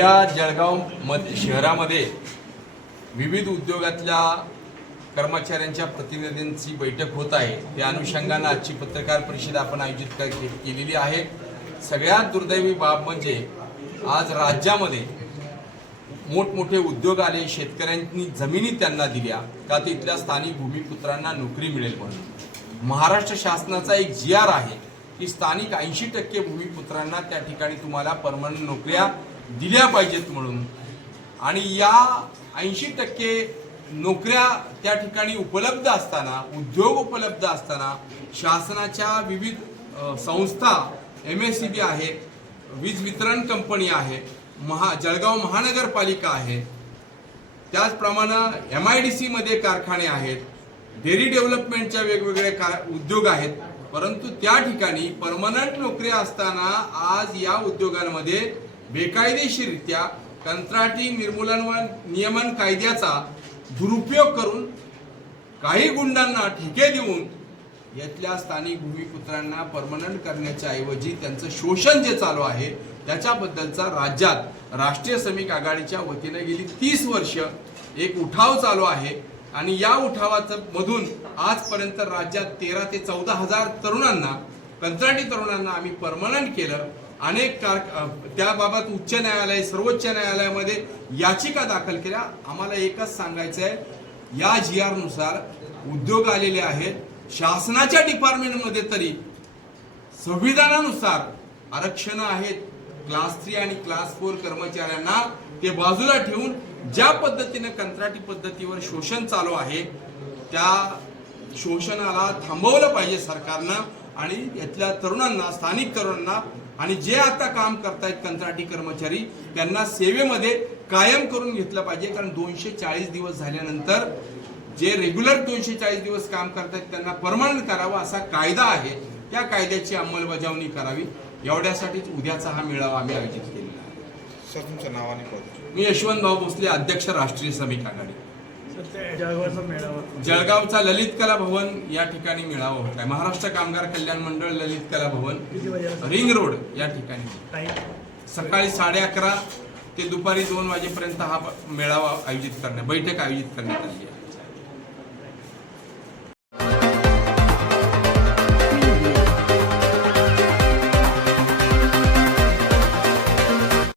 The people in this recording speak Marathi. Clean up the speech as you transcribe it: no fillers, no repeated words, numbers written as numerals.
नव्या जळगाव शहरामध्ये विविध उद्योगातल्या कर्मचाऱ्यांच्या प्रतिनिधींची बैठक होत आहे। त्या अनुषंगाने आजची पत्रकार परिषद आपण आयोजित केलेली आहे। सगळ्यात दुर्दैवी बाब म्हणजे आज राज्यामध्ये मोठमोठे उद्योग आले, शेतकऱ्यांनी जमिनी त्यांना दिल्या का तिथल्या स्थानिक भूमिपुत्रांना नोकरी मिळेल म्हणून। महाराष्ट्र शासनाचा एक जी.आर. आहे की स्थानिक 80% भूमिपुत्रांना त्या ठिकाणी तुम्हाला परमनंट नोकऱ्या दिल्या पाहिजेत म्हणून। आणि या 80% नोकऱ्या त्या ठिकाणी उपलब्ध असताना, उद्योग उपलब्ध असताना, शासनाच्या विविध संस्था MSEB आहे, वीज वितरण कंपनी आहे, जळगाव महानगरपालिका आहे, त्याचप्रमाणे MIDC मध्ये कारखाने आहेत, डेअरी डेव्हलपमेंटच्या वेगवेगळे उद्योग आहेत। परंतु त्या ठिकाणी परमनंट नोकऱ्या असताना आज या उद्योगांमध्ये बेकायदेशीररित्या कंत्राटी निर्मूलन व नियमन कायद्याचा दुरुपयोग करून काही गुंडांना ठेके देऊन यातल्या स्थानिक भूमिपुत्रांना परमनंट करण्याच्या ऐवजी त्यांचं शोषण जे चालू आहे त्याच्याबद्दलचा राज्यात राष्ट्रीय श्रमिक आघाडीच्या वतीने गेली 30 वर्ष एक उठाव चालू आहे। आणि या उठावामधून आजपर्यंत राज्यात 13 ते 14 हजार तरुणांना, कंत्राटी तरुणांना आम्ही परमनंट केलं। अनेक त्याबाबत उच्च न्यायालय, सर्वोच्च न्यायालयामध्ये याचिका दाखल केल्या। आम्हाला एकच सांगायचं आहे, या जी.आर. नुसार उद्योग आलेले आहेत, शासनाच्या डिपार्टमेंटमध्ये तरी संविधानानुसार आरक्षण आहेत। क्लास 3 आणि क्लास 4 कर्मचाऱ्यांना ते बाजूला ठेवून ज्या पद्धतीने कंत्राटी पद्धतीवर शोषण चालू आहे त्या शोषणाला थांबवलं पाहिजे सरकारनं। आणि यातल्या तरुणांना, स्थानिक तरुणांना आणि जे आता काम करतायत कंत्राटी कर्मचारी, त्यांना सेवेमध्ये कायम करून घेतलं पाहिजे। कारण 240 दिवस झाल्यानंतर जे रेग्युलर 240 दिवस काम करतायत त्यांना परमनंट करावं असा कायदा आहे, त्या कायद्याची अंमलबजावणी करावी। एवढ्यासाठीच उद्याचा हा मेळावा आम्ही आयोजित केलेला आहे। सर, तुमचं नाव आणि पद? मी यशवंत भाऊ भोसले, अध्यक्ष राष्ट्रीय श्रमिक आघाडी। जळगावचा ललित कला भवन या ठिकाणी मेळावा होत आहे। महाराष्ट्र कामगार कल्याण मंडळ ललित कला भवन, रिंग रोड या ठिकाणी सकाळी 11:30 ते दुपारी 2 वाजेपर्यंत हा मेळावा बैठक आयोजित करण्यात आली आहे।